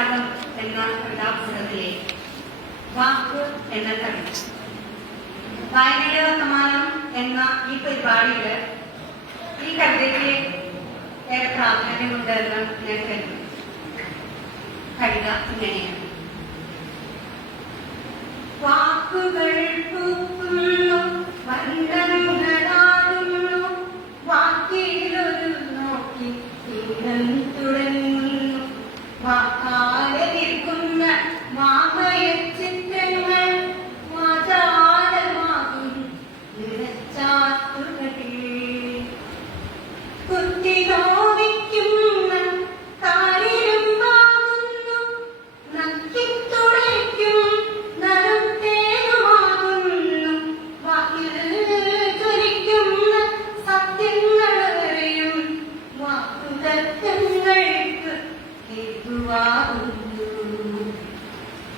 രാഗം എന്ന കഥാപുസ്തകത്തിലെ വാക്ക് എന്ന കവി. വർത്തമാനം എന്ന ഈ പരിപാടിയിൽ ഈ കവിതയ്ക്ക് ഏറെ പ്രാധാന്യമുണ്ടെന്ന് ഞാൻ കരുതുന്നു. കവിത ഇങ്ങനെയാണ്. വാക്കുകൾ പൂക്കുന്നു വന്ദനങ്ങളാടുന്നു വാക്കിലൊരു നോക്കി തീരം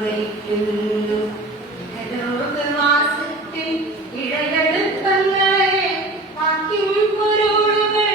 മരിക്കുന്നു ലോകവാസത്തിൽ ഇഴകടുപ്പങ്ങളെ വാക്കിൻ പൊരുളുകൾ